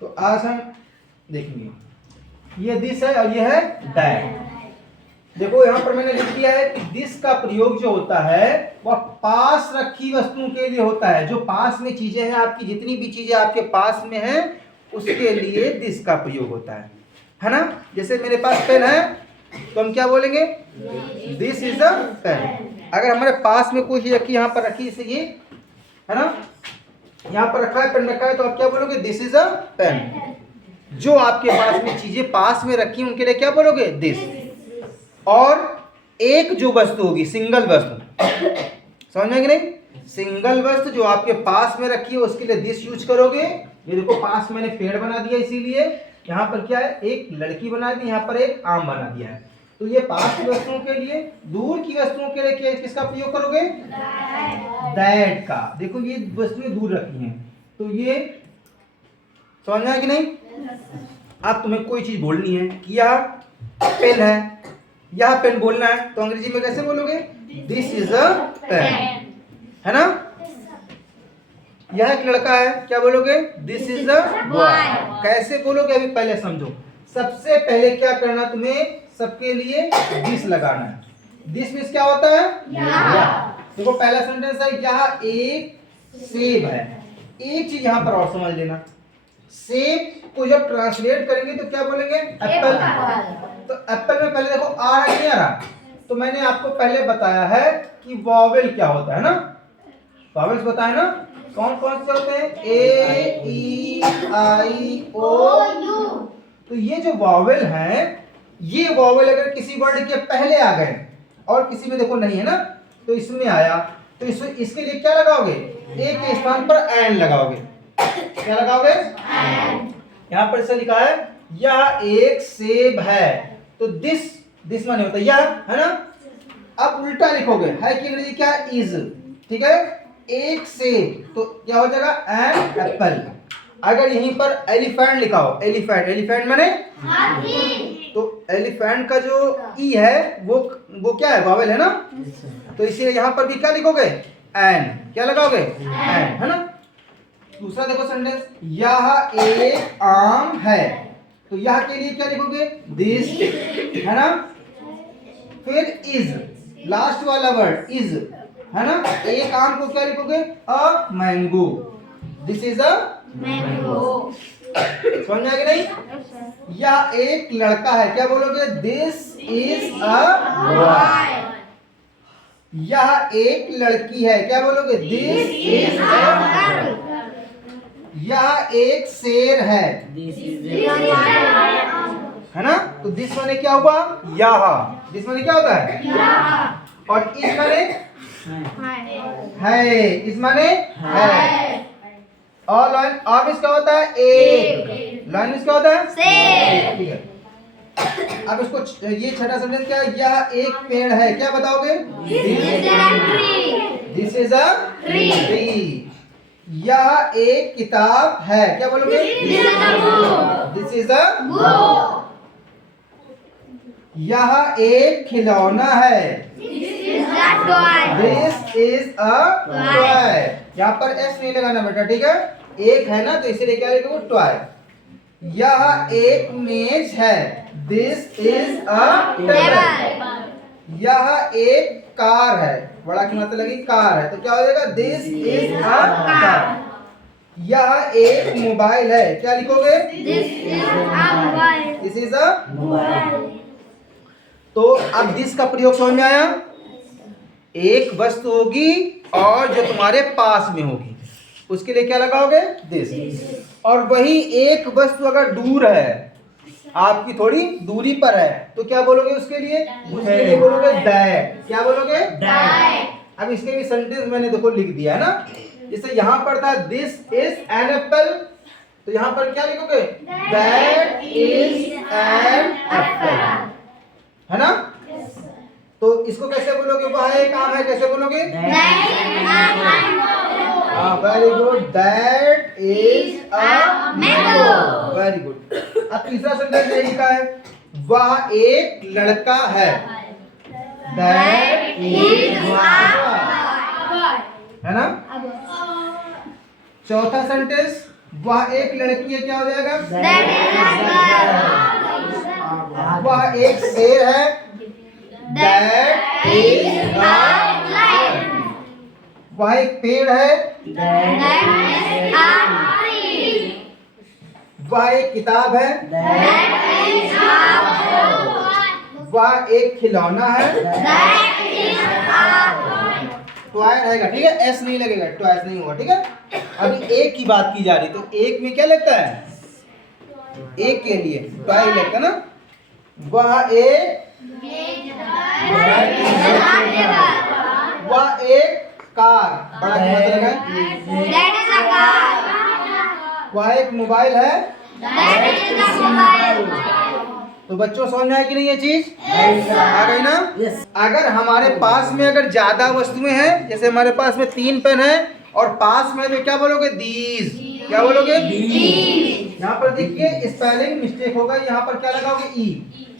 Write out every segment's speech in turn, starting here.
तो आज हम देखेंगे ये दिस है और ये है दैट। देखो यहाँ पर मैंने लिख दिया है कि दिस का प्रयोग जो होता है वह पास रखी वस्तुओं के लिए होता है। जो पास में चीजें हैं, आपकी जितनी भी चीजें आपके पास में हैं उसके लिए दिस का प्रयोग होता है ना। जैसे मेरे पास पेन है तो हम क्या बोलेंगे, दिस इज अ पेन। अगर हमारे पास में कोई चीज रखी, यहाँ पर रखी, जैसे ये है ना, यहाँ पर रखा है, पेन रखा है, तो आप क्या बोलोगे, दिस इज अ पेन। जो आपके पास में चीजें पास में रखी उनके लिए क्या बोलोगे, दिस। और एक जो वस्तु होगी, सिंगल वस्तु, समझ में कि नहीं, सिंगल वस्तु जो आपके पास में रखी है उसके लिए दिस यूज करोगे। ये देखो पास मैंने पेड़ बना दिया, इसीलिए यहाँ पर क्या है, एक लड़की बना दी, यहाँ पर एक आम बना दिया है। तो ये पास की वस्तुओं के लिए, दूर की वस्तुओं के लिए किसका प्रयोग करोगे, दैट का। देखो ये वस्तुएं दूर रखी हैं तो ये समझ में आया कि नहीं। अब तुम्हें कोई चीज बोलनी है कि यह पेन है, यह पेन बोलना है, तो अंग्रेजी में कैसे बोलोगे, दिस इज अ पेन, है ना। यह एक लड़का है, क्या बोलोगे, दिस इज अ बॉय। कैसे बोलोगे अभी पहले समझो। सबसे पहले क्या करना, तुम्हें सबके लिए दिस लगाना है। दिस मींस क्या होता है, यह। देखो पहला सेंटेंस है, यह एक सेब है। एक चीज यहां पर और समझ लेना, सेब को जब ट्रांसलेट करेंगे तो क्या बोलेंगे, एप्पल। तो एप्पल में पहले देखो आ रहा नहीं आ रहा, तो मैंने आपको पहले बताया है कि वॉवेल क्या होता है ना, वॉवेल्स बताया ना, कौन कौन से होते हैं, ए ई आई ओ यू। तो ये जो वॉवेल हैं, ये वॉवेल अगर किसी वर्ड के पहले आ गए और किसी में देखो नहीं है ना, तो इसमें आया, तो इसके लिए क्या लगाओगे, ए के स्थान पर एन लगाओगे। क्या लगाओगे, यहाँ पर इसे लिखा है यह एक सेब है, तो दिस माने होता है यह, है ना। अब उल्टा लिखोगे, है की अंग्रेजी क्या, इज, ठीक है। एक सेब तो क्या हो जाएगा, एन एप्पल। अगर यहीं पर एलिफेंट लिखा हो, एलिफेंट माने हाथी, तो एलिफेंट का जो ई है वो क्या है, वॉवेल है ना, तो इसीलिए यहां पर भी क्या लिखोगे, एन। क्या लगाओगे, एन, है ना। दूसरा देखो सेंटेंस, यह एक आम है, तो यह के लिए क्या लिखोगे, दिस, है ना। फिर इज, लास्ट वाला वर्ड इज, है ना। एक आम को क्या लिखोगे, a mango, this is a mango. समझ में आ गया नहीं। यह एक लड़का है, क्या बोलोगे, दिस इज अ बॉय। यह एक लड़की है, क्या बोलोगे, दिस इज अ गर्ल। यह एक शेर है, है ना। तो दिस माने क्या हुआ, यह। दिस माने क्या होता है, यह। और इस माने है, इस माने है। और लाइन अब इसका होता है एक, लाइन इसका होता है सेब, ठीक है। अब इसको ये छठा सेंटेंस क्या है, यह एक पेड़ है, क्या बताओगे, दिस इज अ ट्री। यह एक किताब है, क्या बोलोगे, दिस इज अ बुक। यह एक खिलौना है, दिस इज अ टॉय। यहाँ पर एस नहीं लगाना बेटा, ठीक है, एक है ना तो इसीलिए क्या लिखोगे, टॉय। यह एक मेज है, दिस इज अ टेबल। यह एक कार है, बड़ा की मात्रा लगी, कार है, तो क्या हो जाएगा, दिस इज अ कार। यह एक मोबाइल है, क्या लिखोगे, दिस इज अ मोबाइल। तो अब दिस का प्रयोग समझ में आया। एक वस्तु होगी और जो तुम्हारे पास में होगी उसके लिए क्या लगाओगे, दिस। और वही एक वस्तु अगर दूर है, आपकी थोड़ी दूरी पर है, तो क्या बोलोगे उसके लिए बोलोगे दैट। क्या बोलोगे, दैट। अब इसके भी सेंटेंस मैंने देखो लिख दिया है ना। जैसे यहाँ पर था दिस इज एन एप्पल, तो यहाँ पर क्या लिखोगे, दैट इज एन एप्पल, है ना। तो इसको कैसे बोलोगे, वह एक आम है, कैसे बोलोगे, very good, that is a mango, very good. अब तीसरा सेंटेंस यही का है, वह एक लड़का है, दैट इज अ बॉय, है ना। चौथा सेंटेंस, वह एक लड़की है, क्या हो जाएगा? That is a girl. वह एक शेर है, That is a lion. वह एक पेड़ है, That is a tree. वह एक किताब है, That is a book. वह एक खिलौना है, That is a टॉय रहेगा, ठीक है, एस नहीं लगेगा, टॉयज नहीं होगा, ठीक है। अभी एक की बात की जा रही, तो एक में क्या लगता है? एक के लिए टॉय लगता है ना। वह एक वह एक कार, बड़ा क्या मतलब है? That is a car. वह एक मोबाइल है। That is a mobile. तो बच्चों समझ में आया कि नहीं ये चीज? आ गई ना? अगर हमारे पास में अगर ज्यादा वस्तुएं हैं, जैसे हमारे पास में 3 पेन है और पास में तो क्या बोलोगे? दीज। क्या बोलोगे? यहाँ पर देखिए स्पेलिंग मिस्टेक होगा, यहाँ पर क्या लगाओगे? ई।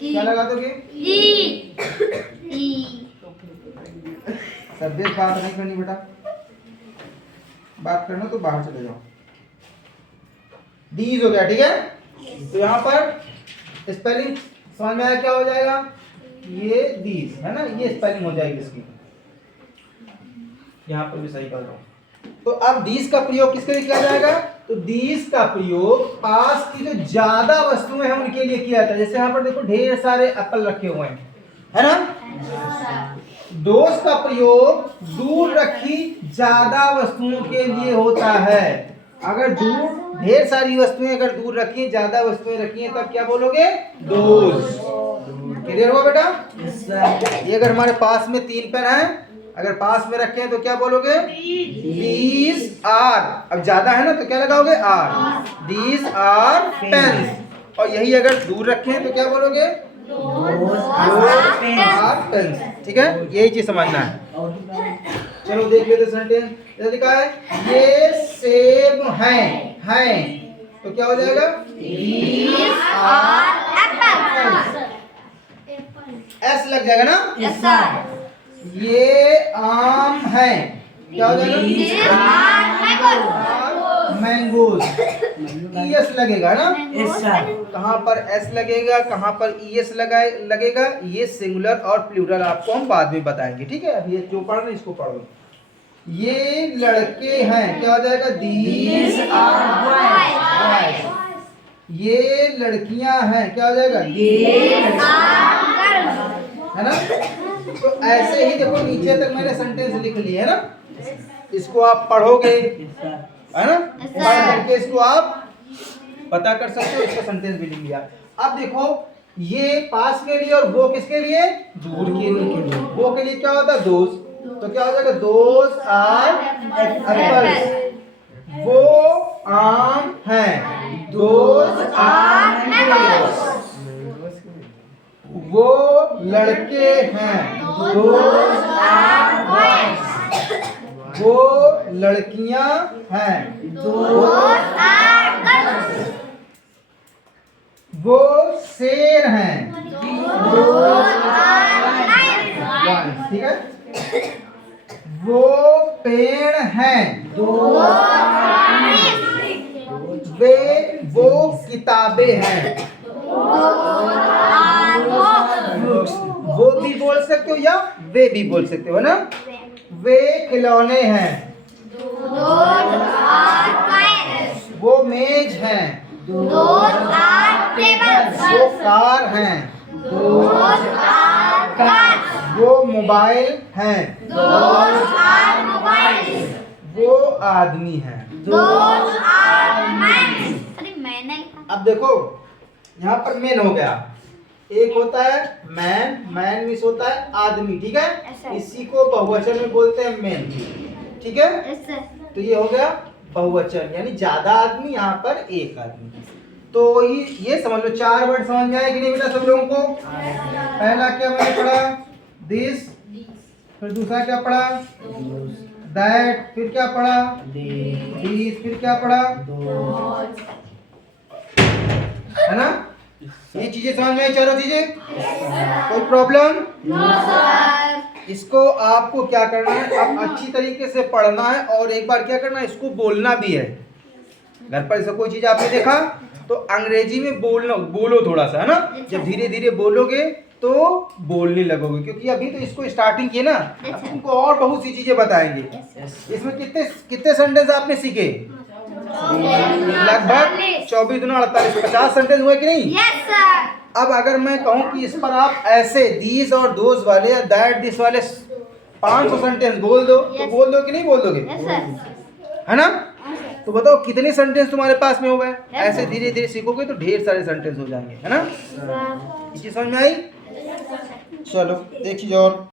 क्या लगा दोगे? सभ्य बात नहीं करनी बेटा, बात करना तो बाहर चले जाओ। दीज हो गया, ठीक है। तो यहाँ पर स्पेलिंग समझ में आया क्या हो जाएगा? ये दीज है ना, ये स्पेलिंग हो जाएगी इसकी। यहाँ पर भी सही कर रहा हूँ। तो अब दीज का प्रयोग किसके लिए किया जाएगा? तो दीज का प्रयोग पास की जो ज्यादा वस्तुएं हैं उनके लिए किया जाता है। जैसे यहाँ पर देखो ढेर सारे एप्पल रखे हुए हैं, है ना। दोस्त का प्रयोग दूर रखी ज्यादा वस्तुओं के लिए होता है। अगर दूर ढेर सारी वस्तुएं अगर दूर रखी, ज्यादा वस्तुएं रखी हैं, तब क्या बोलोगे? दोस्त। क्लियर हुआ बेटा? ये अगर हमारे पास में 3 पेन है, अगर पास में रखे हैं तो क्या बोलोगे? These are। अब ज्यादा है ना तो क्या लगाओगे? आर। These are pens। और यही अगर दूर रखे हैं तो क्या बोलोगे? Are pens. ठीक है, यही चीज समझना है। चलो देख लेते सेंटेंस। जैसे लिखा है ये सेब हैं, तो क्या हो जाएगा? These are apples। एस लग जाएगा ना? Yes sir. ये आम है, क्या हो जाएगा? These are mangoes. ईएस लगेगा ना? Yes sir. कहाँ पर एस लगेगा, कहाँ पर ईएस लगेगा, ये सिंगुलर और प्लूरल आपको हम बाद में बताएंगे, ठीक है। अब ये जो पढ़ रहे इसको पढ़ो। ये लड़के हैं, क्या हो जाएगा? These are boys। ये लड़कियां हैं, क्या हो जाएगा? है ना। तो ऐसे ही देखो नीचे तक मैंने सेंटेंस लिख लिए है ना, इसको आप पढ़ोगे, है ना, पढ़ करके इसको आप पता कर सकते हो। इसका सेंटेंस भी लिख लिया। अब देखो ये पास के लिए और वो किसके लिए? दूर के लिए। वो के लिए क्या होता है? दोस्त। तो क्या हो जाएगा? दोस्त आर एप्पल्स। वो आम हैं, दोस्त आर मैंगोज। वो लड़के हैं, दोस्त आर बॉयज। वो लड़कियां हैं, दोस्त आर गर्ल्स। वो शेर हैं, दोस्त आर लायंस। ठीक है। वो पेड़ हैं, वो किताबें हैं। वो भी बोल सकते हो या वे भी बोल सकते हो ना। वे खिलौने हैं, वो मेज हैं, वो कार हैं, वो मोबाइल हैं, वो आदमी हैं। अब देखो यहाँ पर मेन हो गया, एक होता है मैन मिस होता है आदमी, ठीक है। इसी को बहुवचन में बोलते हैं मैन, ठीक है। तो ये हो गया बहुवचन, यानी ज्यादा आदमी, यहाँ पर एक आदमी। तो ये समझ लो 4 वर्ड समझ में आए कि नहीं बेटा सब लोगों को? पहला क्या मैंने पढ़ा? दिस। फिर दूसरा क्या पढ़ा? दैट। फिर क्या पढ़ा? दिस। फिर क्या पढ़ा? है ना। ये चीजें समझ में आई, चारों चीजें? कोई प्रॉब्लम? इसको आपको क्या करना है, अब अच्छी तरीके से पढ़ना है और एक बार क्या करना है, इसको बोलना भी है। घर पर ऐसा कोई चीज आपने देखा तो अंग्रेजी में बोलो थोड़ा सा, है ना। जब धीरे धीरे बोलोगे तो बोलने लगोगे, क्योंकि अभी तो इसको स्टार्टिंग किए ना, अब तुमको और बहुत सी चीजें बताएंगे। इसमें कितने कितने सेंटेंस आपने सीखे? लगभग 24 दूना 48, 50 सेंटेंस हुए कि नहीं? Yes sir. अब अगर मैं कहूं कि इस पर आप ऐसे दीस और दोस वाले या दैट दिस वाले 500 सेंटेंस बोल दो, तो बोल दो कि नहीं बोल दोगे? Yes sir. है ना। तो बताओ कितने सेंटेंस तुम्हारे पास में हो गए? ऐसे धीरे धीरे सीखोगे तो ढेर सारे सेंटेंस हो जाएंगे, है ना। ये चीज समझ में आई? चलो एक चीज और,